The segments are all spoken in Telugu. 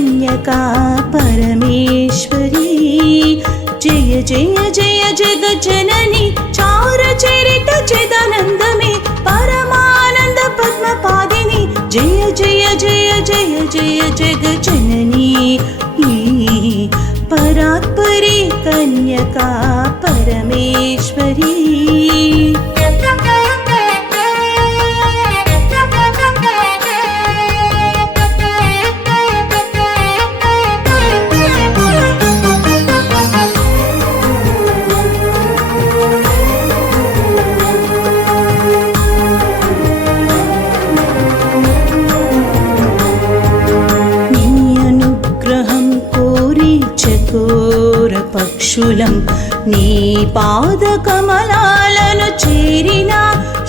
कन्यका परमेश्वरी जय जय जय जगज्जननी चारुचरित चिदानन्दमे परमानन्द पद्मपादिनी जय जय जय जय जय जगज्जननी परात्परी कन्यका परमेश्वरी। పక్షులం నీ పాద కమలాలను చేరిన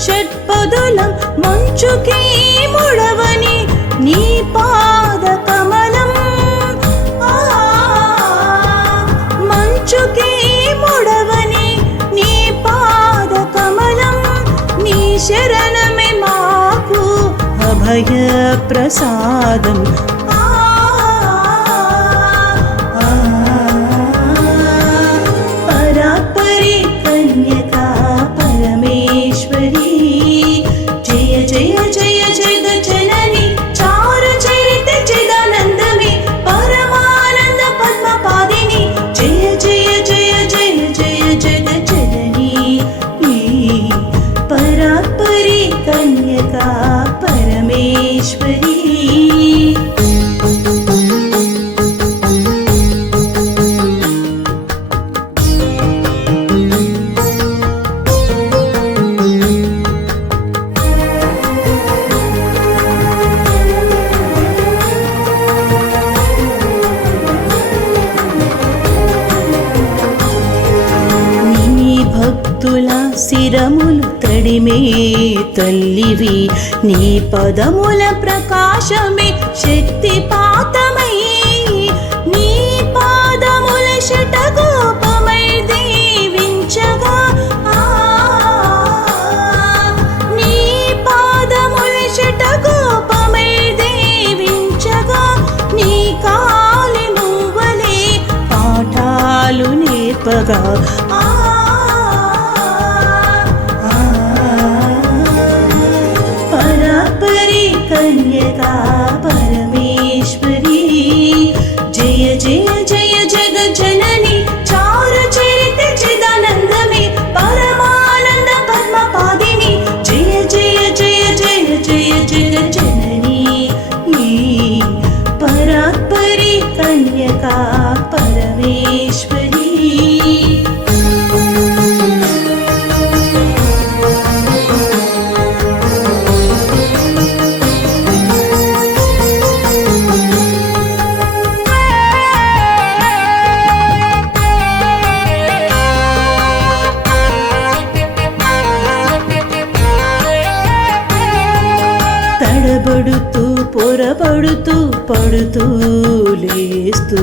షట్పదులం మంచుకి ముడవని నీ పాద కమలం మంచుకి ముడవని నీ పాద కమలం నీ శరణమే మాకు అభయ ప్రసాదం। శిరములు తడిమే తల్లివి నీ పదముల ప్రకాశమే శక్తిపాతమై నీ పాదముల శటగోపమై దీవించగా నీ పాదముల శటగోపమై దీవించగా నీ కాలి నువ్వలే పాఠాలు నేర్పగా कन्यका परमेश्वरी जय जय जय जगज्जननी चारुचरित चिदानन्दमे परमानन्द पद्मपादिनी जय जय जय जय जय जगज्जननी परात्परी कन्यका परमेश्वरी। తడబడుతూ పొరబడుతూ పడుతూ లేస్తూ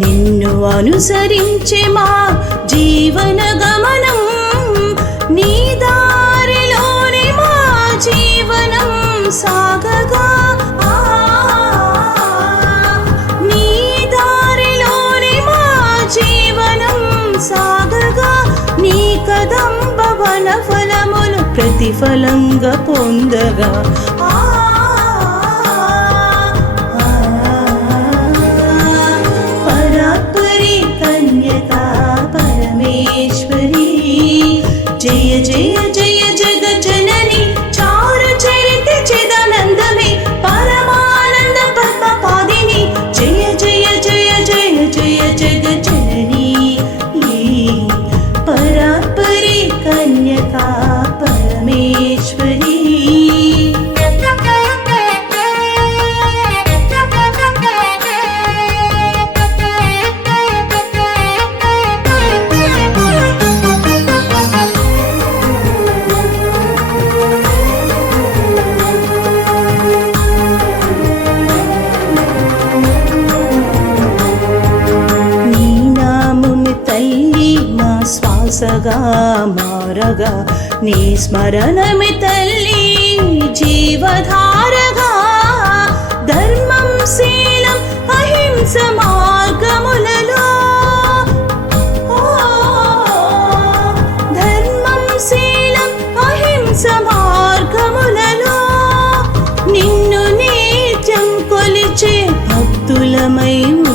నిన్ను అనుసరించే మా జీవన గమనం నీ దారిలోనే మా జీవనం సాగగా నీ దారిలోనే మా జీవనం సాగగా నీ కదంబ వన ఫలములు ప్రతిఫలంగా పొందగా जय जय जय जगज्जननी चारुचरित चिदानन्दमे परमानन्द पद्मपादिनी जय जय जय जय जय जगज्जननी परात्परी कन्यका परमेश्वरी। శ్వాసగా మారగా నీ స్మరణమే తల్లి జీవధారగా ధర్మం శీలం అహింస మై